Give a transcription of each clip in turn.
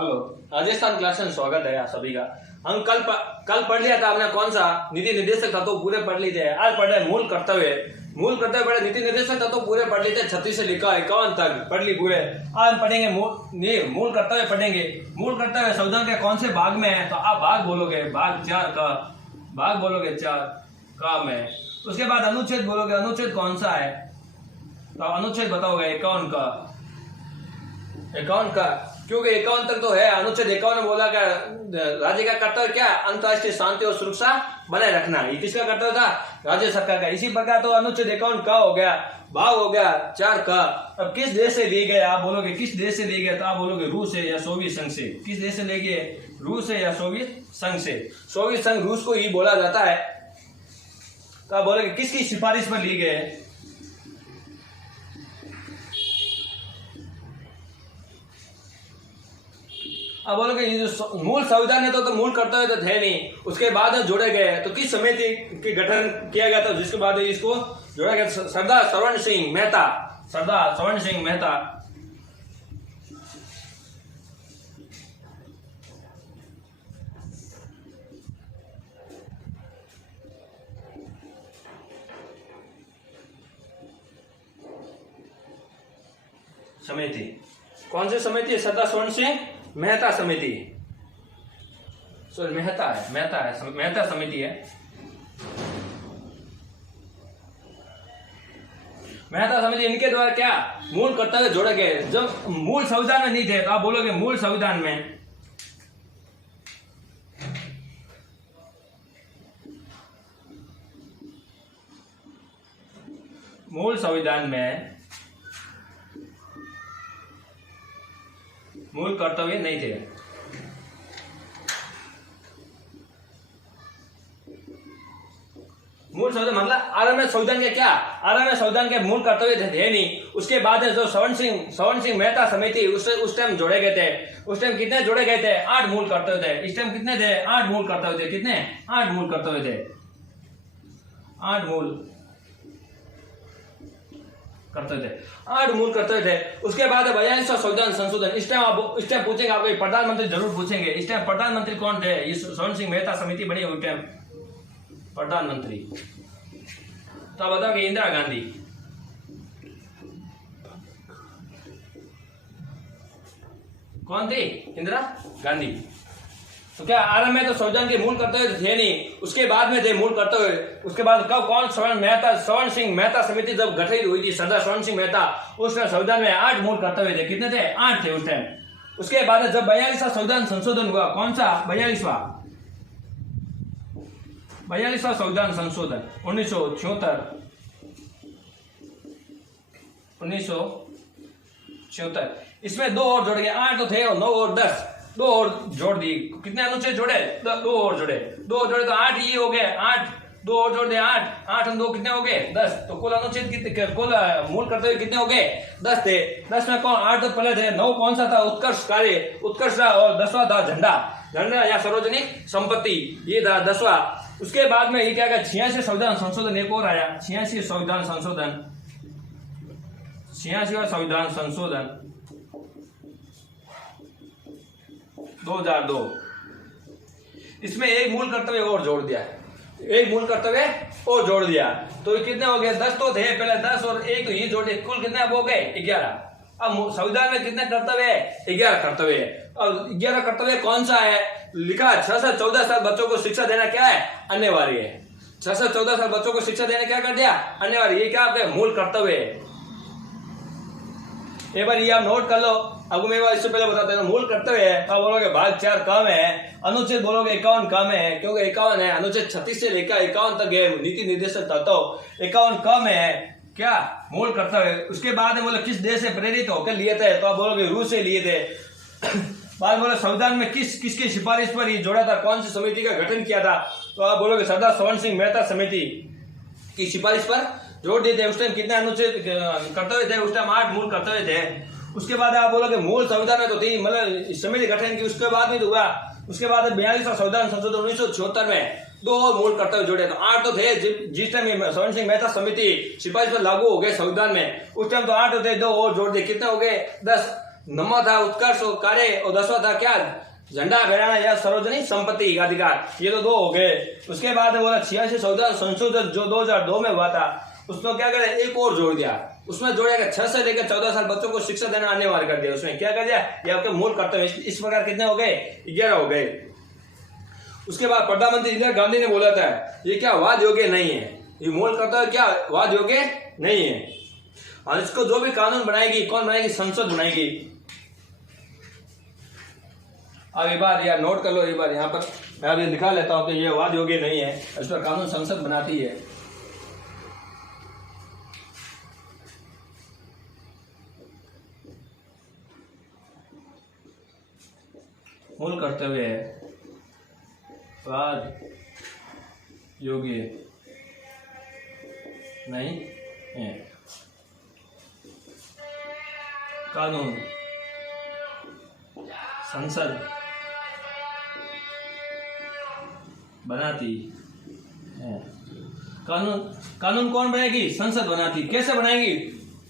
Hello, Rajasthan class में स्वागत है आप सभी का। हम कल पढ़ लिया था हमने कौन सा नीति निर्देशक तत्व पूरे पढ़ लिए थे। आज पढ़ रहे मूल कर्तव्य पढ़े नीति निर्देशक तत्व पूरे पढ़ लिए थे 36 से लेकर 51 तक पढ़ ली पूरे। आज हम पढ़ेंगे मूल कर्तव्य पढ़ेंगे। मूल कर्तव्य संविधान के कौन से भाग में है, तो आप भाग बोलोगे, भाग 4 का भाग बोलोगे 4 का में। उसके बाद अनुच्छेद बोलोगे, अनुच्छेद कौन सा है, तो अनुच्छेद बताओगे 51 का क्योंकि 51 तक तो है। अनुच्छेद 51 में बोला क्या राज्य का कर्तव्य क्या, अंतर्राष्ट्रीय शांति और सुरक्षा बनाए रखना। ये किसका कर्तव्य था, राज्य सरकार का। इसी प्रकार तो अनुच्छेद 51 का हो गया, भाग हो गया 4 का। अब किस देश से लिए गए, आप बोलोगे किस देश से लिए गए, तो आप बोलोगे रूस से या सोवियत संघ से। किस देश से लिए गए, रूस से या सोवियत संघ से। सोवियत संघ रूस को ही बोला जाता है। तो आप बोलोगे किसकी सिफारिश पर लिए गए, अब बोलोगे मूल संविधान है तो मूल कर्तव्य तो थे नहीं, उसके बाद जोड़े गए। तो किस समिति की गठन किया गया था जिसके बाद इसको जोड़ा गया, सरदार स्वर्ण सिंह मेहता। समिति कौन सी समिति है, सरदार स्वर्ण सिंह मेहता समिति। सॉरी मेहता समिति है। मेहता समिति, इनके द्वारा क्या मूल कर्तव्य जोड़े गए। जब मूल संविधान में नहीं थे तो आप बोलोगे मूल संविधान में। मूल कर्तव्य नहीं थे। मूल संविधान मतलब आरंभ संविधान के क्या, आरंभ संविधान के मूल कर्तव्य थे नहीं। उसके बाद जो स्वर्ण सिंह मेहता समिति उस टाइम जोड़े गए थे। उस टाइम कितने जोड़े गए थे, 8 मूल कर्तव्य थे। इस टाइम कितने थे, 8 मूल कर्तव्य थे। कितने, 8 मूल कर्तव्य थे, 8 मूल कर्तव्य थे। उसके बाद 42वां संविधान संशोधन। इस टाइम पूछेंगे आपको, प्रधानमंत्री जरूर पूछेंगे। इस टाइम प्रधानमंत्री कौन थे, ये स्वर्ण सिंह मेहता समिति बनी उस टाइम प्रधानमंत्री। तो आप बताओगे इंदिरा गांधी। कौन थी, इंदिरा गांधी। तो क्या आरंभ में तो संविधान के मूल कर्तव्य थे नहीं, उसके बाद में थे मूल कर्तव्य। उसके बाद कब कौन, स्वर्ण सिंह मेहता समिति जब गठित हुई थी, सरदार स्वर्ण सिंह मेहता, उस संविधान में 8 मूल कर्तव्य थे। कितने थे, 8 थे उस टाइम। उसके बाद जब 42वां संविधान संशोधन हुआ, कौन सा 42वां संविधान संशोधन 1974। इसमें 2 और जोड़ गए, 8 तो थे और 9 और 10, 2 और जोड़ दिए। कितने अनुच्छेद जोड़े, 2 और जोड़े तो 8 ये हो गए। 8 2 और जोड़ दे, 8 और 2 कितने हो गए, 10। तो कुल अनुच्छेद कितने, कुल मूल कर्तव्य कितने हो गए, 10 थे। 10 में कौन, 8 तो पहले थे, 9 कौन सा था, उत्कर्ष था, और 10वां था झंडा या सार्वजनिक संपत्ति, ये था 10वां। उसके बाद में ये क्या गया, 86 संविधान संशोधन एक और आया, 86वां संविधान संशोधन 2002। इसमें एक मूल कर्तव्य और जोड़ दिया, तो कितने हो गए, 10 तो थे पहले, 10 और 1 तो ये जोड़ दिए, कुल कितने अब हो गए, 11। अब संविधान में कितने कर्तव्य है, 11 कर्तव्य है। अब 11 कर्तव्य कौन सा है, लिखा 6 से 14 साल बच्चों को शिक्षा देना क्या है, अनिवार्य है। 6 से 14 साल बच्चों को शिक्षा देना क्या कर दिया, अनिवार्य। ये क्या आपके मूल कर्तव्य है। एक बार ये आप नोट कर लो। अब मैं इससे पहले बताते हैं, मूल कर्तव्य है तो बोलोगे भाग 4 का में है। अनुच्छेद बोलोगे 51 का में है, क्योंकि 51 है। अनुच्छेद 36 से लेकर 51 तक है नीति निर्देशक तत्व, 51 का में है क्या, मूल कर्तव्य। उसके बाद में बोले किस देश से प्रेरित होकर लिए थे, तो आप बोलोगे रूस से लिए थे। बाद बोले संविधान में किसकी सिफारिश पर ये जोड़ा था, कौन सी समिति का गठन किया था, तो आप बोलोगे सरदार स्वर्ण सिंह मेहता समिति की सिफारिश पर जोड़ दिए थे। उस टाइम कितने अनुच्छेद कर्तव्य थे, उस टाइम 8 मूल कर्तव्य थे। उसके बाद आप बोलोगे मूल संविधान में तो थी, मतलब समिति गठन की उसके बाद में तो हुआ। उसके बाद 42वां संविधान संशोधन 1974 में 2 और मूल कर्तव्य जोड़े। तो 8 तो थे जिस टाइम स्वर्ण सिंह मेहता समिति सिफारिश पर लागू हो गए संविधान में, उस टाइम तो 8 थे, 2 और जोड़ दिए, कितने हो गए, 10। 9वां था उत्कर्ष और कार्य और 10वां था क्या, झंडा फहराना या सार्वजनिक संपत्ति का अधिकार। ये तो 2 हो गए। उसके बाद बोला 86 संविधान संशोधन जो 2002 में हुआ था, उसमें क्या करे, एक और जोड़ दिया। उसमें जोड़ा कि 6 से लेकर 14 साल बच्चों को शिक्षा देना अनिवार्य कर दिया। उसमें क्या कर दिया, ये आपके मूल कर्तव्य। इस प्रकार कितने हो गए, 11 हो गए। उसके बाद प्रधानमंत्री इंदिरा गांधी ने बोला था ये क्या वाद योग्य नहीं है, ये मूल कर्तव्य क्या वाद योग्य नहीं है। और इसको जो भी कानून बनाएगी, कौन बनाएगी, संसद बनाएगी। अब एक बार यार नोट कर लो, एक बार यहाँ पर मैं अभी दिखा लेता हूँ कि ये वाद योग्य नहीं है, इस पर कानून संसद बनाती है। मूल कर्तव्य है वाद योग्य नहीं है। कानून संसद बनाती है। कानून कौन बनाएगी, संसद बनाती। कैसे बनाएगी,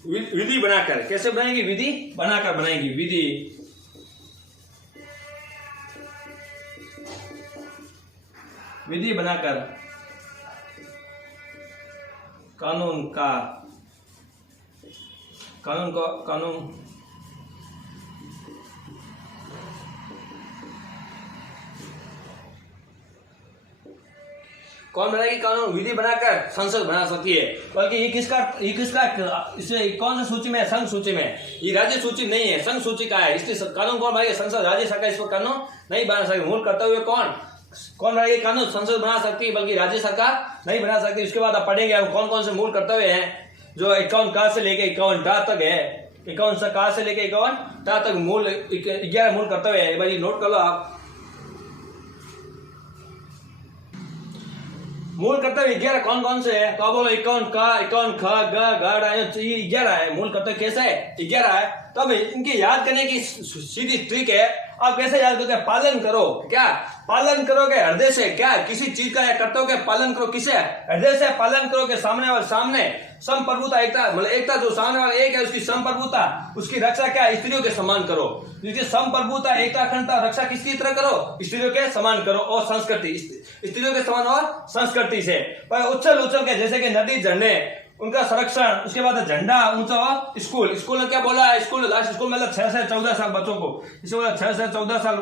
विधि बनाकर। कैसे बनाएगी, विधि बनाकर बनाएगी। विधि बनाकर कानून कौन बनाएगी, कानून विधि बनाकर संसद बना सकती है। बल्कि ये किसका इसे कौन सी सूची में है, संघ सूची में। ये राज्य सूची नहीं है, संघ सूची का है। इसलिए कानून कौन बनाएगी, संसद। राज्य सरकार इस पर कानून नहीं बना सकती। मूल कर्तव्य कौन बनाएगी, कानून संसद बना सकती है, बल्कि राज्य सरकार नहीं बना सकती। उसके बाद आप पढ़ेंगे हम कौन से मूल कर्तव्य हैं, जो 51 का से लेके 51 टा तक है। 51 का से लेके 51 टा तक 11 मूल कर्तव्य है। भाई नोट कर लो आप। मूल कर्तव्य 11 कौन से है, तो आप बोलो 51 का, 51 ख, ग, 11 है। मूल कर्तव्य कैसे है, 11 है। तो अब इनके याद करने की सीधी ट्रिक है। आप कैसे याद करोगे, पालन करो। क्या पालन करोगे, हृदय से। क्या किसी चीज का कर्तव्य का पालन करो, किसे, हृदय से पालन करोगे। सामने संप्रभुता, एकता, मतलब एकता, जो सामने वाला एक है उसकी संप्रभुता, उसकी रक्षा क्या, स्त्रियों के समान करो। जिसकी संप्रभुता, एकता, अखंडता, रक्षा किसकी तरह करो, स्त्रियों के समान करो। और संस्कृति, स्त्रियों के समान और संस्कृति से उछल के, जैसे कि नदी, झंडे, उनका संरक्षण। उसके बाद झंडा ऊंचा और स्कूल ने क्या बोला है, लास्ट स्कूल मतलब 6 से 14 साल बच्चों को, इसे बोला 6 से 14 साल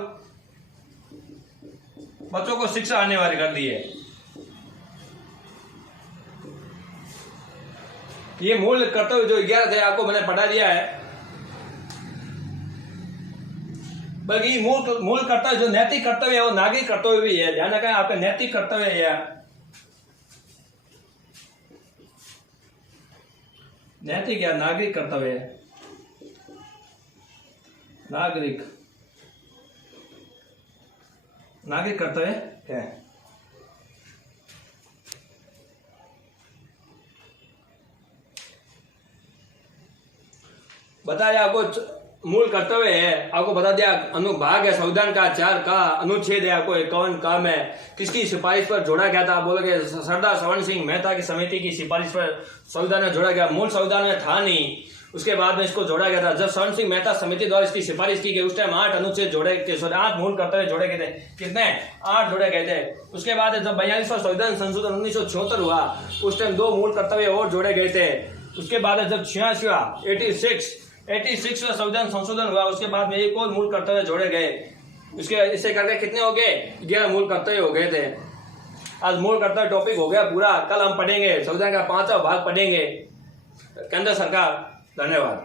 बच्चों को शिक्षा अनिवार्य कर दी है। ये मूल कर्तव्य जो 11 थे आपको मैंने पढ़ा दिया है। बल्कि मूल कर्तव्य जो नैतिक कर्तव्य है वो नागरिक कर्तव्य भी है। ध्यान रखें, आपका नैतिक कर्तव्य है, नैतिक या नागरिक कर्तव्य है। नागरिक कर्तव्य है। बताया आपको मूल कर्तव्य है, आपको बता दिया अनुभाग है संविधान का 4 का, अनुच्छेद है आपको 51 का में किसकी सिफारिश पर जोड़ा गया था, आप बोलोगे सरदार सवर्ण सिंह मेहता की समिति की सिफारिश पर संविधान में जोड़ा गया। मूल संविधान में था नहीं, उसके बाद में इसको जोड़ा गया था। जब सवर्ण सिंह मेहता समिति द्वारा इसकी सिफारिश की गई उस टाइम 8 अनुच्छेद जोड़े थे, 8 मूल कर्तव्य जोड़े गए थे। कितने, 8 जोड़े गए थे। उसके बाद जब 42वां संविधान संशोधन 1976 हुआ उस टाइम 2 मूल कर्तव्य और जोड़े गए थे। उसके बाद जब 86वां संविधान संशोधन हुआ उसके बाद में एक और मूल कर्तव्य जोड़े गए। इससे करके कितने हो गए, 11 मूल कर्तव्य हो गए थे। आज मूल कर्तव्य टॉपिक हो गया पूरा। कल हम पढ़ेंगे संविधान का 5वां भाग पढ़ेंगे, केंद्र सरकार। धन्यवाद।